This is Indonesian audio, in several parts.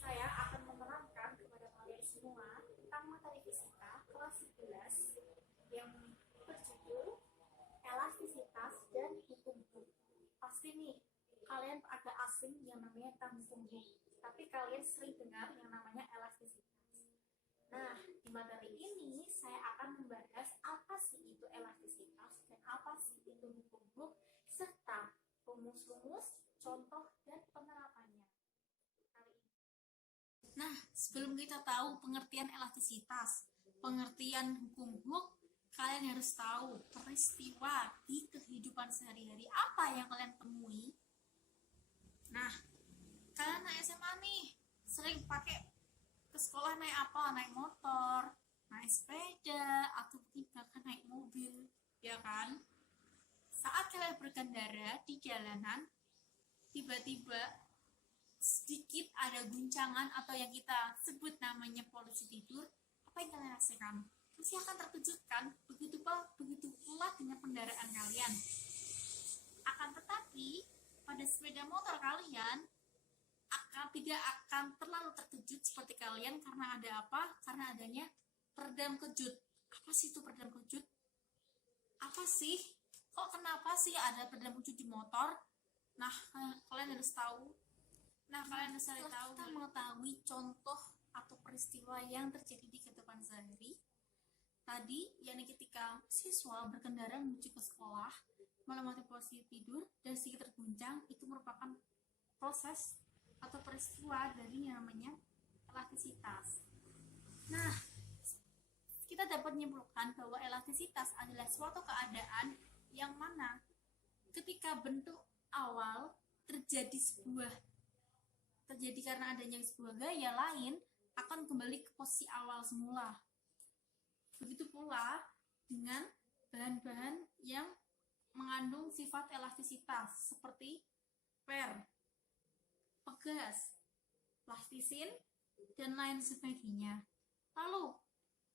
Saya akan menerangkan kepada kalian semua tentang materi fisika kelas 11 yang berjudul elastisitas dan hukum Hooke. Pasti nih, kalian agak asing yang namanya tentang hukum Hooke, tapi kalian sering dengar yang namanya elastisitas. Nah, di materi ini saya akan membahas apa sih itu elastisitas dan apa sih itu hukum Hooke, serta rumus-rumus, contoh, dan penerapannya. Nah, sebelum kita tahu pengertian elastisitas, pengertian hukum Hooke, kalian harus tahu peristiwa di kehidupan sehari-hari apa yang kalian temui. Nah, kalian naik SMA nih, sering pakai ke sekolah naik apa? Naik motor, naik sepeda, atau mungkin bahkan naik mobil, ya kan? Saat kalian berkendara di jalanan, tiba-tiba sedikit ada guncangan atau yang kita sebut namanya polusi tidur, apa yang kalian rasakan? Pasti akan terkejutkan, begitu pula dengan kendaraan kalian. Akan tetapi, pada sepeda motor kalian tidak akan terlalu terkejut seperti kalian karena ada apa? Karena adanya peredam kejut. Apa sih itu peredam kejut? Apa sih? Kenapa sih ada peredam kejut di motor? Nah, kalian harus tahu. Kalian harus tahu. Kita mengetahui contoh atau peristiwa yang terjadi di kehidupan sehari. Tadi, yakni ketika siswa berkendara menuju ke sekolah, melewati posisi tidur dan sedikit terguncang, itu merupakan proses atau peristiwa dari yang namanya elastisitas. Nah, kita dapat menyimpulkan bahwa elastisitas adalah suatu keadaan yang mana ketika bentuk awal terjadi karena adanya sebuah gaya lain akan kembali ke posisi awal semula. Begitu pula dengan bahan-bahan yang mengandung sifat elastisitas seperti per, pegas, plastisin, dan lain sebagainya. Lalu,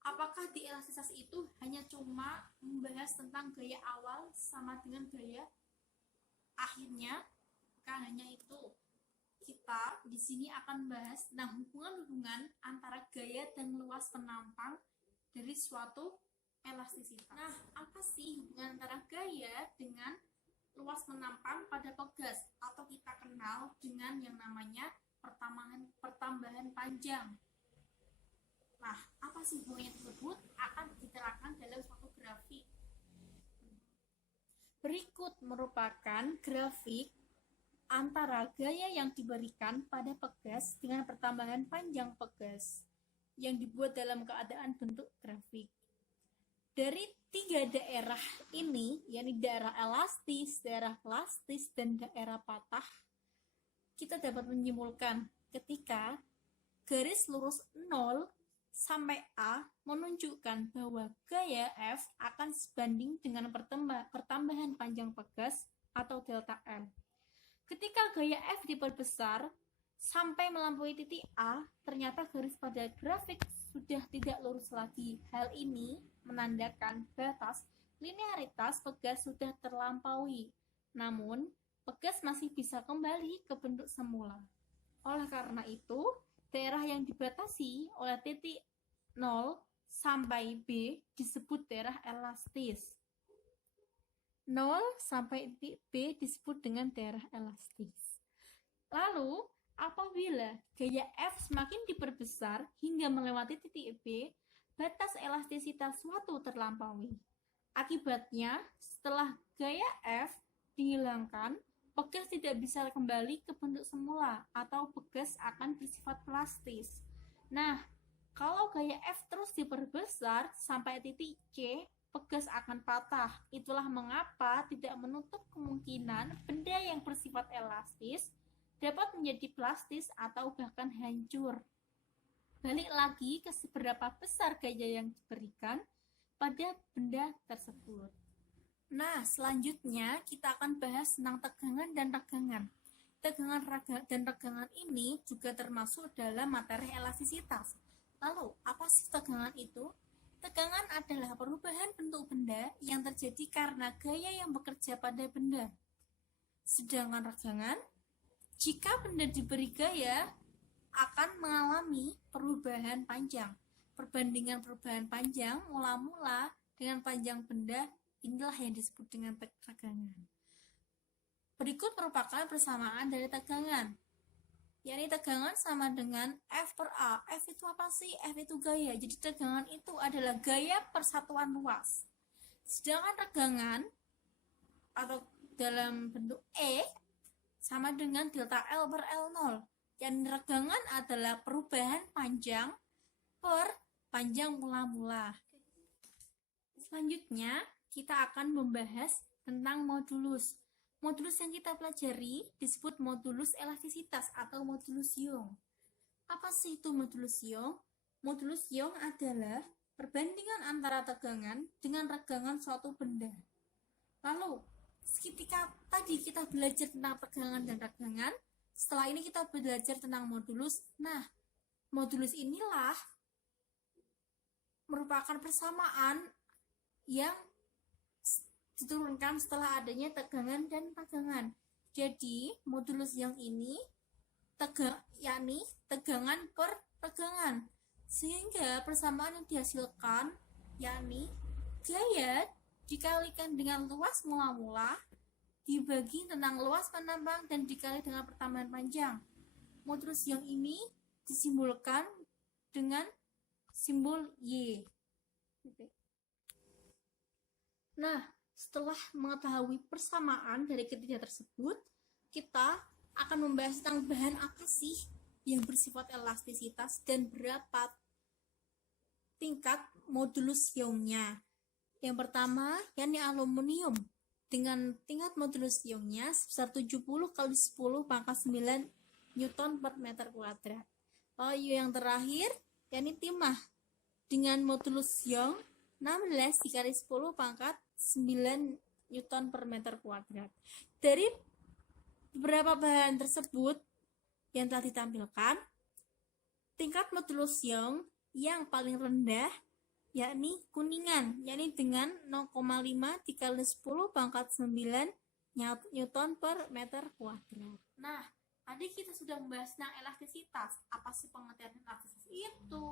apakah di elastisitas itu hanya cuma membahas tentang gaya awal sama dengan gaya akhirnya? Bukan hanya itu. Kita di sini akan bahas tentang hubungan-hubungan antara gaya dan luas penampang dari suatu elastisitas. Nah, apa sih hubungan antara gaya dengan luas penampang pada pegas atau kita kenal dengan yang namanya pertambahan panjang? Nah, apa sih hubungannya tersebut akan diterangkan dalam suatu grafik. Berikut merupakan grafik antara gaya yang diberikan pada pegas dengan pertambahan panjang pegas yang dibuat dalam keadaan bentuk grafik. Dari tiga daerah ini, yakni daerah elastis, daerah plastis, dan daerah patah, kita dapat menyimpulkan ketika garis lurus 0 sampai A menunjukkan bahwa gaya F akan sebanding dengan pertambahan panjang pegas atau delta M. Ketika gaya F diperbesar sampai melampaui titik A, ternyata garis pada grafik sudah tidak lurus lagi. Hal ini menandakan batas linearitas pegas sudah terlampaui. Namun, pegas masih bisa kembali ke bentuk semula. Oleh karena itu, daerah yang dibatasi oleh titik 0 sampai B disebut daerah elastis. 0 sampai titik B disebut dengan daerah elastis. Lalu, apabila gaya F semakin diperbesar hingga melewati titik B, batas elastisitas suatu terlampaui. Akibatnya, setelah gaya F dihilangkan, pegas tidak bisa kembali ke bentuk semula atau pegas akan bersifat plastis. Nah, kalau gaya F terus diperbesar sampai titik C, pegas akan patah. Itulah mengapa tidak menutup kemungkinan benda yang bersifat elastis dapat menjadi plastis atau bahkan hancur. Balik lagi ke seberapa besar gaya yang diberikan pada benda tersebut. Nah, selanjutnya kita akan bahas tentang tegangan dan regangan. Tegangan dan regangan ini juga termasuk dalam materi elastisitas. Lalu, apa sih tegangan itu? Tegangan adalah perubahan bentuk benda yang terjadi karena gaya yang bekerja pada benda. Sedangkan regangan, jika benda diberi gaya akan mengalami perubahan panjang. Perbandingan perubahan panjang mula-mula dengan panjang benda inilah yang disebut dengan tegangan. Berikut merupakan persamaan dari tegangan. Yakni tegangan sama dengan F per A. F itu apa sih? F itu gaya. Jadi tegangan itu adalah gaya persatuan luas. Sedangkan tegangan atau dalam bentuk E sama dengan delta L per L0. Yang tegangan adalah perubahan panjang per panjang mula-mula. Selanjutnya, kita akan membahas tentang modulus. Modulus yang kita pelajari disebut modulus elastisitas atau modulus Young. Apa sih itu modulus Young? Modulus Young adalah perbandingan antara tegangan dengan regangan suatu benda. Lalu, ketika tadi kita belajar tentang tegangan dan regangan, setelah ini kita belajar tentang modulus. Nah, modulus inilah merupakan persamaan yang diturunkan setelah adanya tegangan dan tegangan. Jadi, modulus yang ini yakni tegangan per tegangan. Sehingga persamaan yang dihasilkan yakni gaya dikalikan dengan luas mula-mula dibagi tentang luas penambang dan dikali dengan pertambahan panjang. Modulus yang ini disimbolkan dengan simbol Y. Nah, setelah mengetahui persamaan dari ketiga tersebut, kita akan membahas tentang bahan apa sih yang bersifat elastisitas dan berapa tingkat modulus Young-nya. Yang pertama, yakni aluminium dengan tingkat modulus Young-nya sebesar 70 kali 10 pangkat 9 Newton per meter kuadrat. Lalu yang terakhir, yakni timah dengan modulus Young 16 dikali 10 pangkat 9 Newton per meter kuadrat. Dari beberapa bahan tersebut yang telah ditampilkan, tingkat modulus Young yang paling rendah yakni kuningan, yakni dengan 0,5 dikali 10 pangkat 9 Newton per meter kuadrat. Nah, tadi kita sudah membahas tentang elastisitas. Apa sih pengertian elastisitas itu?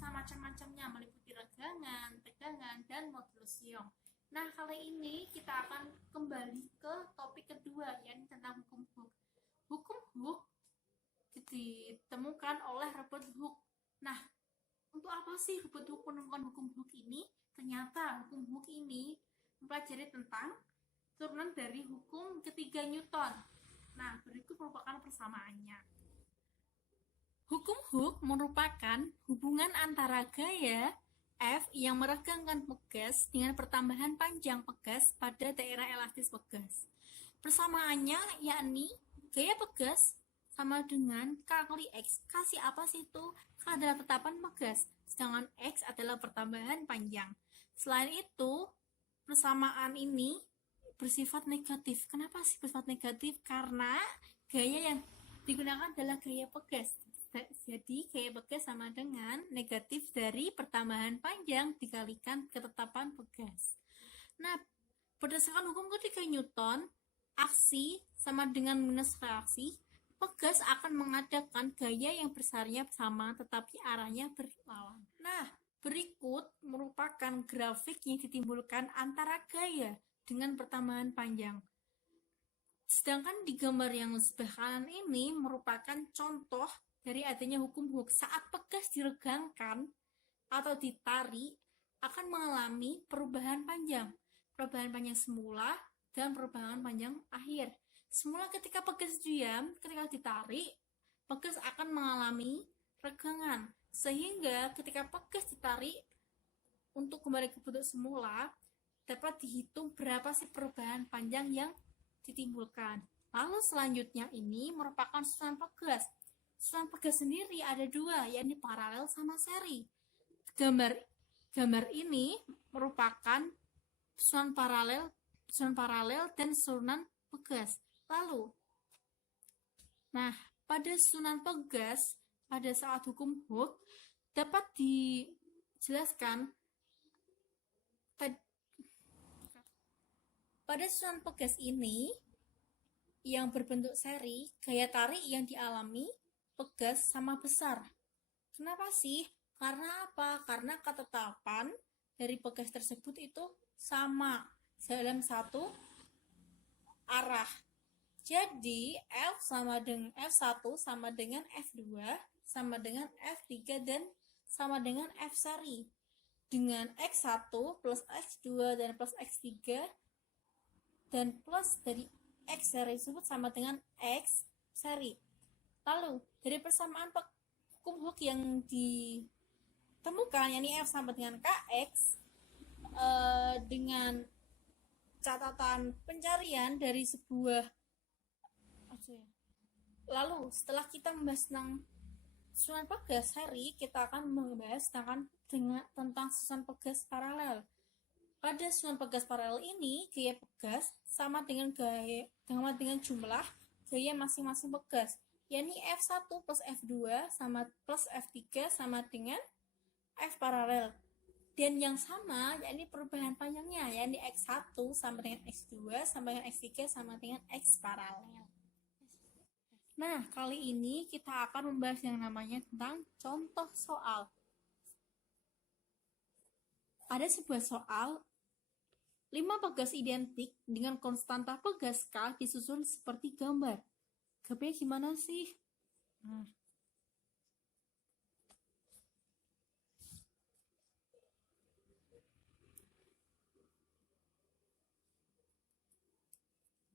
Macam-macamnya meliputi regangan, tegangan, dan modulus Young. Nah, kali ini kita akan kembali ke topik kedua, yakni tentang hukum Hooke. Hukum Hooke ditemukan oleh Robert Hooke. Nah, untuk apa sih Robert Hooke menemukan hukum Hooke ini? Ternyata hukum Hooke ini mempelajari tentang turunan dari hukum ketiga Newton. Nah, berikut merupakan persamaannya. Hukum Hooke merupakan hubungan antara gaya F yang meregangkan pegas dengan pertambahan panjang pegas pada daerah elastis pegas. Persamaannya yakni gaya pegas sama dengan K kali X. Kasih apa sih itu? K adalah tetapan pegas, sedangkan X adalah pertambahan panjang. Selain itu, persamaan ini bersifat negatif. Kenapa sih bersifat negatif? Karena gaya yang digunakan adalah gaya pegas. Jadi gaya pegas sama dengan negatif dari pertambahan panjang dikalikan ketetapan pegas. Nah, berdasarkan hukum ketiga Newton, aksi sama dengan minus reaksi, pegas akan mengadakan gaya yang besarnya sama tetapi arahnya berlawan. Nah, berikut merupakan grafik yang ditimbulkan antara gaya dengan pertambahan panjang. Sedangkan di gambar yang sebelah kanan ini merupakan contoh dari adanya hukum Hooke. Saat pegas diregangkan atau ditarik akan mengalami perubahan panjang semula dan perubahan panjang akhir. Semula ketika pegas diam, ketika ditarik, pegas akan mengalami regangan, sehingga ketika pegas ditarik untuk kembali ke bentuk semula dapat dihitung berapa sih perubahan panjang yang ditimbulkan. Lalu selanjutnya ini merupakan susunan pegas. Susunan pegas sendiri ada dua, yakni paralel sama seri. Gambar ini merupakan susunan paralel dan susunan pegas. Lalu, nah, pada susunan pegas pada saat hukum Hooke dapat dijelaskan pada susunan pegas ini yang berbentuk seri, gaya tarik yang dialami pegas sama besar. Kenapa sih? Karena apa? Karena ketetapan dari pegas tersebut itu sama dalam satu arah. Jadi F1 sama dengan F2 sama dengan F3 dan sama dengan F sari. Dengan X1 plus X2 dan plus X3 dan plus dari X sari tersebut sama dengan X sari. Lalu dari persamaan hukum Hooke yang ditemukan, yakni F sama dengan Kx, dengan catatan pencarian dari sebuah. Lalu setelah kita membahas tentang susunan pegas seri, kita akan membahas tentang susunan pegas paralel. Pada susunan pegas paralel ini, gaya pegas sama dengan jumlah gaya masing-masing pegas, yakni F1 plus F2 sama plus F3 sama dengan F paralel. Dan yang sama, yakni perubahan panjangnya, yakni X1 sama dengan X2 sama dengan X3 sama dengan X paralel. Nah, kali ini kita akan membahas yang namanya tentang contoh soal. Ada sebuah soal, 5 pegas identik dengan konstanta pegas K disusun seperti gambar. Gambarnya gimana sih?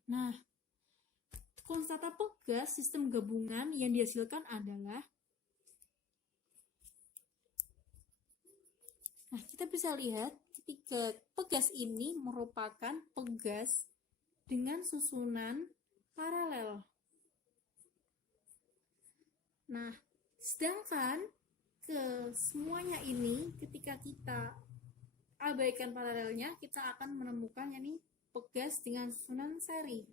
Nah, konstanta pegas sistem gabungan yang dihasilkan adalah, nah kita bisa lihat ketika pegas ini merupakan pegas dengan susunan paralel. Nah, sedangkan ke semuanya ini ketika kita abaikan paralelnya, kita akan menemukan yakni pegas dengan susunan seri.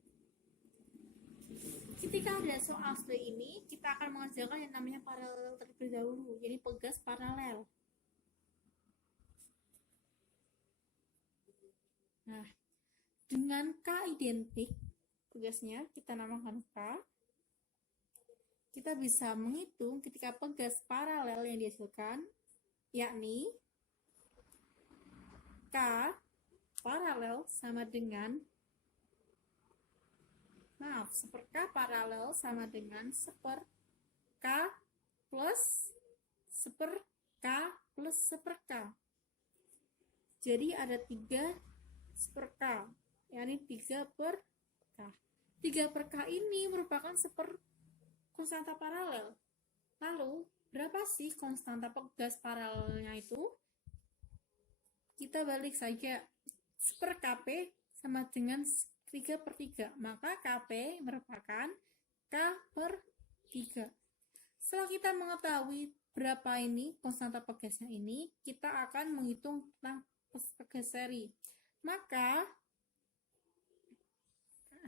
Ketika ada soal seperti ini, kita akan mengerjakan yang namanya paralel terlebih dahulu, jadi pegas paralel. Nah, dengan K identik pegasnya, kita namakan K. Kita bisa menghitung ketika pegas paralel yang dihasilkan, yakni K paralel sama dengan seper K paralel sama dengan seper K plus seper K plus seper K. Jadi ada 3 seper K, yakni 3 per K. 3 per K ini merupakan seper konstanta paralel. Lalu, berapa sih konstanta pegas paralelnya itu? Kita balik saja. Seper Kp sama dengan 3 per 3, maka Kp merupakan K per 3. Setelah kita mengetahui berapa ini konstanta pegasnya ini, kita akan menghitung tentang pegas seri. Maka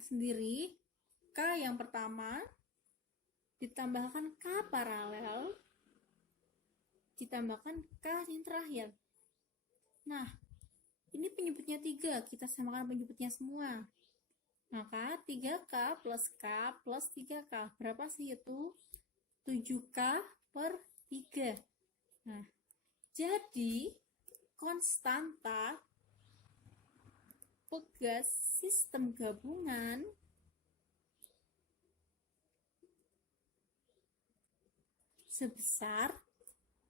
sendiri K yang pertama ditambahkan K paralel ditambahkan K yang terakhir. Nah, ini penyebutnya 3, kita samakan penyebutnya semua. Maka 3K plus K plus 3K. Berapa sih itu? 7K per 3. Nah, jadi konstanta pegas sistem gabungan sebesar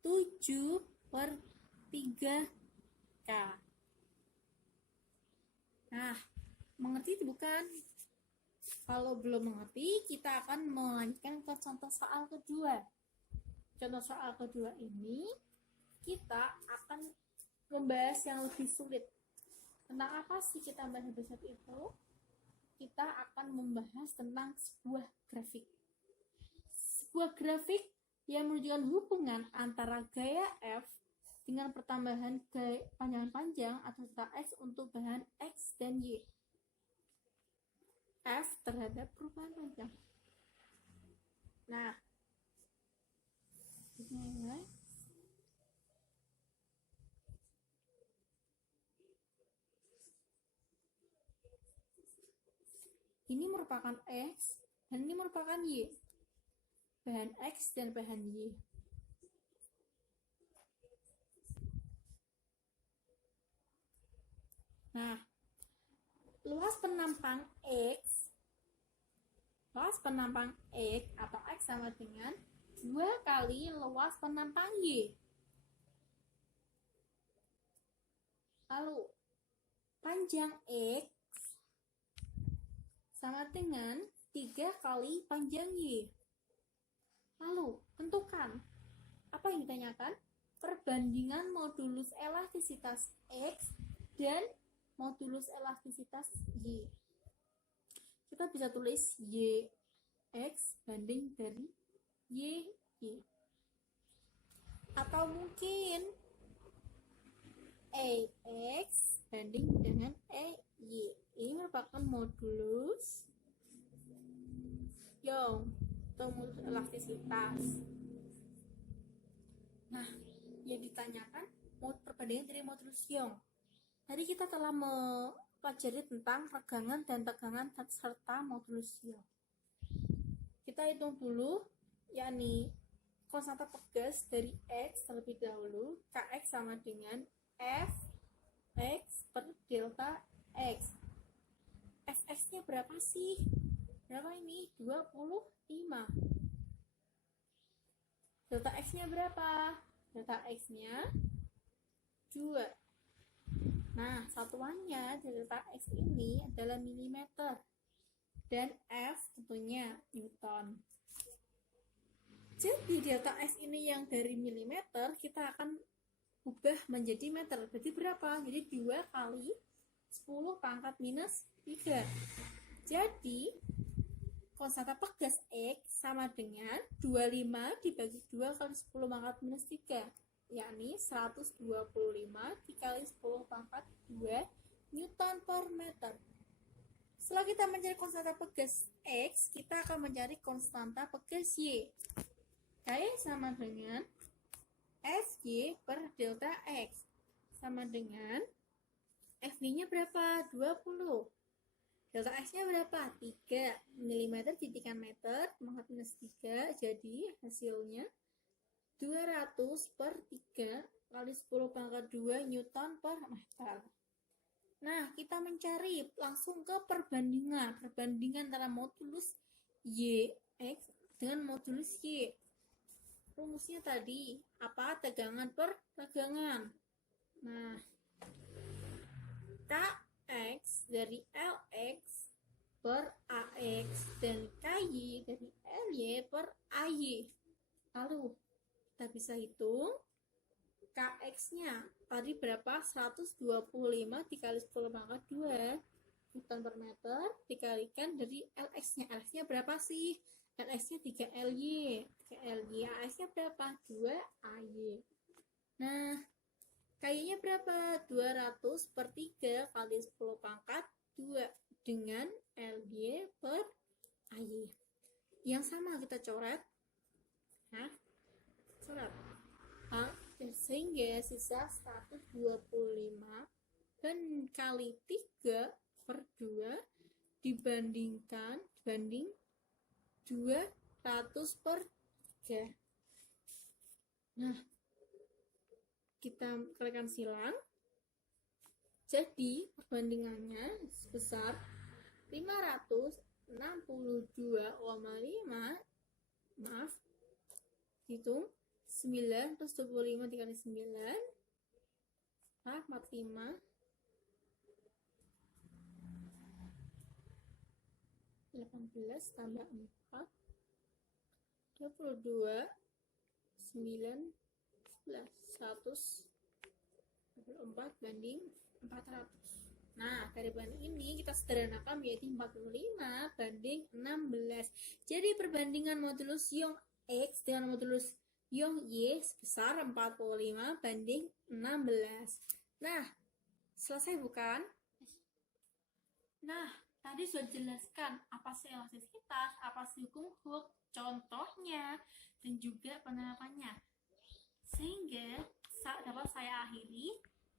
7 per 3K. Nah, mengerti bukan? Kalau belum mengerti, kita akan melanjutkan ke contoh soal kedua. Contoh soal kedua ini, kita akan membahas yang lebih sulit. Tentang apa sih kita bahas lebih sulit itu? Kita akan membahas tentang sebuah grafik. Sebuah grafik yang menunjukkan hubungan antara gaya F dengan pertambahan panjang panjang atau delta X untuk bahan X dan Y. F terhadap perubahan panjang. Nah, ini merupakan X dan ini merupakan Y. bahan X dan bahan Y. Nah, luas penampang X atau X sama dengan 2 kali luas penampang Y. Lalu, panjang X sama dengan 3 kali panjang Y. Lalu, tentukan. Apa yang ditanyakan? Perbandingan modulus elastisitas X dan modulus elastisitas Y. Kita bisa tulis YX banding dari YY. Atau mungkin AX banding dengan AY. Ini merupakan modulus Young atau modulus elastisitas. Nah, yang ditanyakan perbandingan dari modulus Young. Tadi kita telah mempelajari tentang regangan dan tegangan serta modulus Young. Kita hitung dulu, yakni konstanta pegas dari X terlebih dahulu. Kx sama dengan Fx per delta X. Fx-nya berapa sih? Berapa ini? 25. Delta X-nya berapa? Delta X-nya 2. Nah, satuannya delta X ini adalah milimeter dan F tentunya Newton. Jadi delta X ini yang dari milimeter kita akan ubah menjadi meter. Berarti berapa? Jadi 2 kali 10 pangkat minus 3. Jadi konstanta pegas X sama dengan 25 dibagi 2 kali 10 pangkat minus 3, yakni 125 dikali 10 pangkat 2 Newton per meter. Setelah kita mencari konstanta pegas X, kita akan mencari konstanta pegas Y. Y sama dengan Fy per delta X. Sama dengan Fy-nya berapa? 20. Delta X-nya berapa? 3 mm jadikan meter, pangkat minus 3, jadi hasilnya 200 per 3 kali 10 pangkat 2 Newton per meter. Nah, kita mencari langsung ke perbandingan antara modulus YX dengan modulus Y. Rumusnya tadi, apa? Tegangan per tegangan. Nah, Kx dari Lx per Ax dan Ky dari Ly per Ay. Lalu, kita bisa hitung Kx-nya tadi berapa? 125 dikali 10 pangkat 2 Newton per meter dikalikan dari Lx-nya. Lx-nya berapa sih? Lx-nya 3Ly. 3Ly. Ax-nya berapa? 2Ay. Nah, Ky-nya berapa? 200 per 3 kali 10 pangkat 2 dengan Ly per Ay. Yang sama kita coret. Coret. Sehingga sisa 125 dan kali 3 per 2 dibanding 200 per 3. Nah, kita kalikan silang. Jadi perbandingannya sebesar 562,5. Hitung 9 plus 25 dikali 9 45 18 tambah 4 22 9 11 124 banding 400. Nah, dari banding ini kita sederhanakan menjadi 45 banding 16. Jadi perbandingan modulus Young X dengan modulus Young Y sebesar 45 banding 16. Nah, selesai bukan? Nah, tadi sudah jelaskan apa sih elastisitas, apa sih hukum Hooke, contohnya, dan juga penerapannya. Sehingga dapat saya akhiri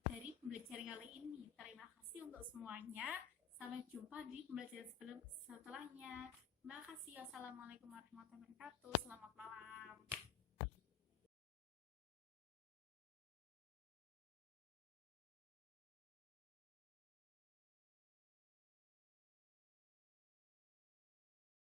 dari pembelajaran kali ini. Terima kasih untuk semuanya. Sampai jumpa di pembelajaran setelahnya. Terima kasih. Wassalamualaikum warahmatullahi wabarakatuh. Selamat malam.